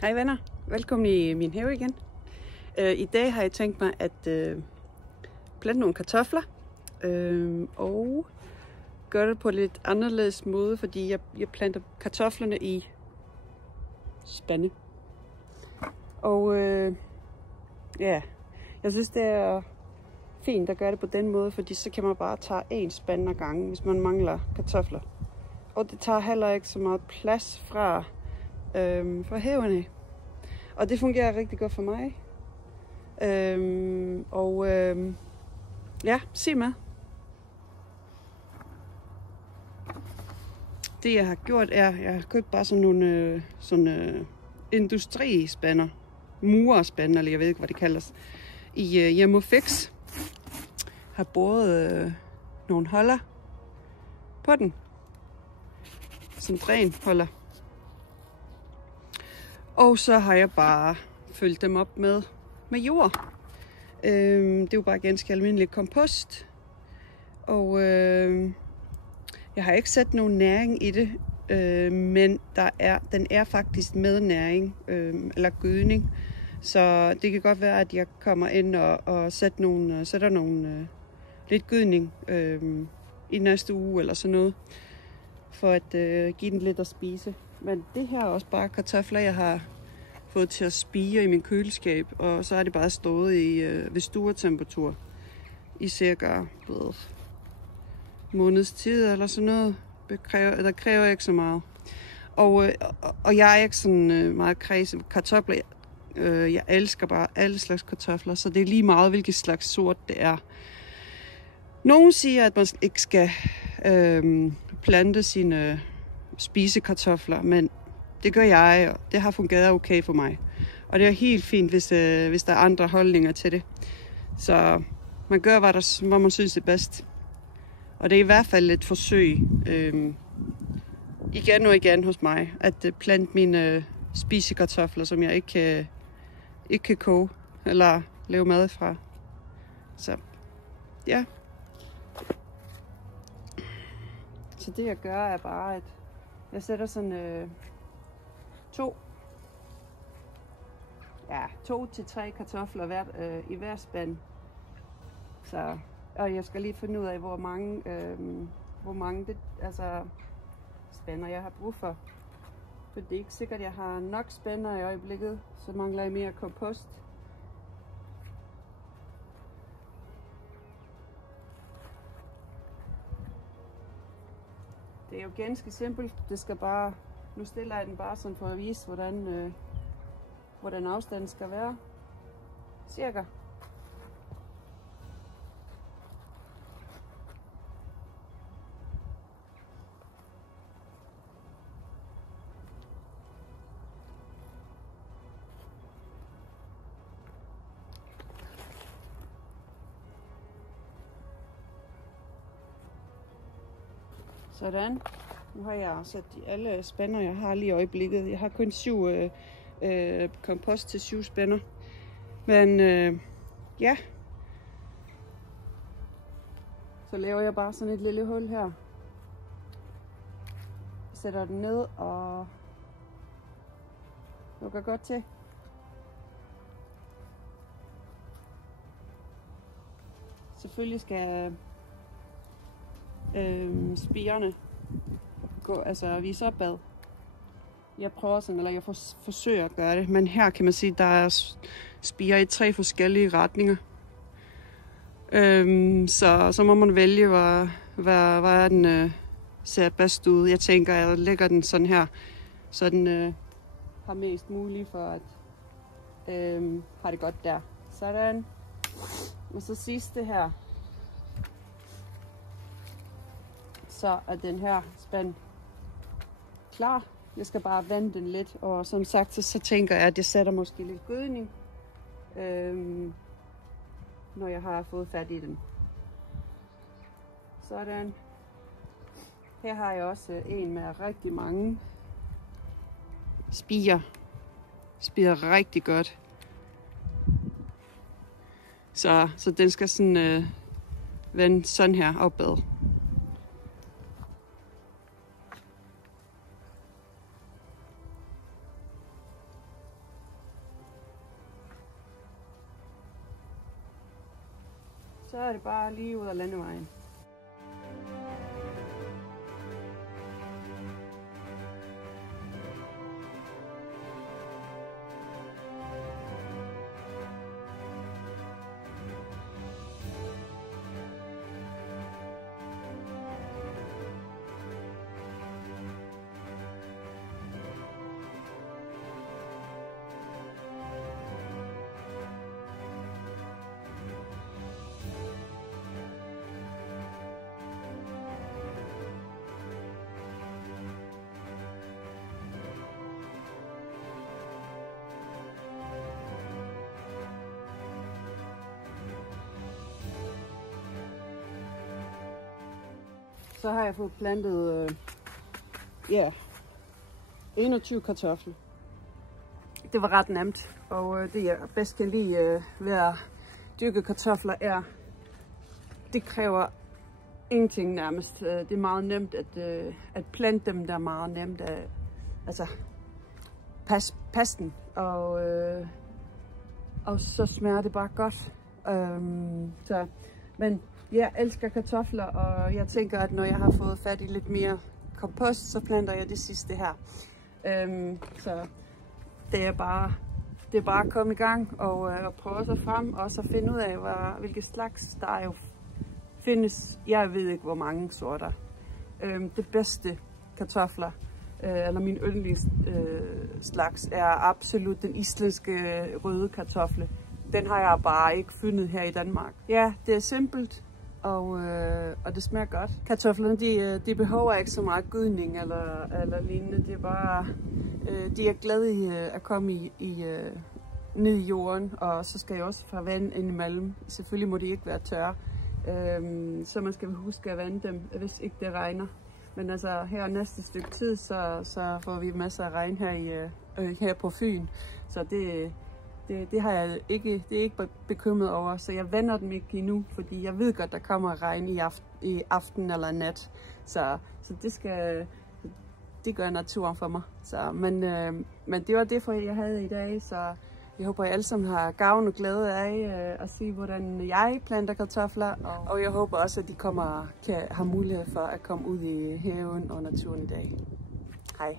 Hej venner, velkommen i min have igen. I dag har jeg tænkt mig at plante nogle kartofler og gøre det på lidt anderledes måde, fordi jeg planter kartoflerne i spande. Og ja, jeg synes det er fint at gøre det på den måde, fordi så kan man bare tage en spand ad gangen, hvis man mangler kartofler. Og det tager heller ikke så meget plads fra haverne. Og det fungerer rigtig godt for mig. Ja, sig med. Det jeg har gjort er, jeg har købt bare sådan nogle industrispænder. Murerspænder, eller jeg ved ikke, hvad det kaldes. I Hjemmefix. Har både nogle holder på den. Sådan drænholder. Og så har jeg bare fyldt dem op med jord. Det er jo bare ganske almindelig kompost. Og jeg har ikke sat nogen næring i det. Men den er faktisk med næring eller gødning. Så det kan godt være, at jeg kommer ind og sætter nogle lidt gødning i næste uge eller sådan noget. For at give den lidt at spise. Men det her er også bare kartofler, jeg har fået til at spire i min køleskab. Og så er det bare stået ved stuetemperatur i cirka måneds tid eller sådan noget. Der kræver ikke så meget. Og jeg er ikke sådan meget kredse kartofler. Jeg elsker bare alle slags kartofler, så det er lige meget, hvilket slags sort det er. Nogen siger, at man ikke skal plante sine spisekartofler, men det gør jeg, og det har fungeret okay for mig. Og det er helt fint, hvis der er andre holdninger til det. Så man gør, hvad man synes er bedst. Og det er i hvert fald et forsøg, igen og igen hos mig, at plante mine spisekartofler, som jeg ikke kan koge eller lave mad fra. Så ja. Så det jeg gør er bare, at jeg sætter sådan 2 til 3 kartofler i hver spand. Så, og jeg skal lige finde ud af, hvor mange spænder jeg har brug for. For det er ikke sikkert, at jeg har nok spænder i øjeblikket, så mangler jeg mere kompost. Det er jo ganske simpelt. Det skal bare, nu stiller jeg den bare sådan for at vise, hvordan afstanden skal være. Cirka. Sådan. Nu har jeg sat alle spænder, jeg har lige i øjeblikket. Jeg har kun 7 kompost til 7 spænder. Men ja. Så laver jeg bare sådan et lille hul her. Sætter den ned og lukker godt til. Selvfølgelig skal spirene vise opad. Jeg prøver sådan, eller jeg forsøger at gøre det, men her kan man sige, at der er spirer i 3 forskellige retninger. Så må man vælge, hvad den ser bedst ud. Jeg tænker, at jeg lægger den sådan her, så den har mest muligt for at have det godt der. Sådan. Og så sidste her. Så er den her spand klar. Jeg skal bare vende den lidt, og som sagt, så tænker jeg, at jeg sætter måske lidt gødning, når jeg har fået fat i den. Sådan. Her har jeg også en med rigtig mange spirer. Spirer rigtig godt. Så den skal sådan vende sådan her opad. så er det bare lige ud af landevejen. Så har jeg fået plantet 21 kartofler. Det var ret nemt, og det jeg bedst kan lide ved at dyrke kartofler er, det kræver ingenting nærmest. Det er meget nemt at plante dem, der er meget nemt at passe den, og så smager det bare godt. Men jeg elsker kartofler, og jeg tænker, at når jeg har fået fat i lidt mere kompost, så planter jeg det sidste her. Så det er bare at komme i gang og prøve sig frem, og så finde ud af, hvilke slags der jo findes. Jeg ved ikke, hvor mange sorter. Det bedste kartofler, eller min yndlingsslags, er absolut den islandske røde kartofle. Den har jeg bare ikke fundet her i Danmark. Ja, det er simpelt, og det smager godt. Kartoflerne, de behøver ikke så meget gødning eller lignende. Det er bare, de er glade i at komme ned i jorden, og så skal jeg også få vand indimellem. Selvfølgelig må de ikke være tørre, så man skal huske at vande dem, hvis ikke det regner. Men altså her næste stykke tid, så får vi masser af regn her på Fyn, så det har jeg ikke, det er ikke bekymret over, så jeg vender dem ikke endnu, fordi jeg ved godt, der kommer regn i aften eller nat, så det gør naturen for mig. Men det var det, for jeg havde i dag, så jeg håber, at I alle sammen har gavn og glæde af at se, hvordan jeg planter kartofler, og jeg håber også, at de kan have mulighed for at komme ud i haven og naturen i dag. Hej.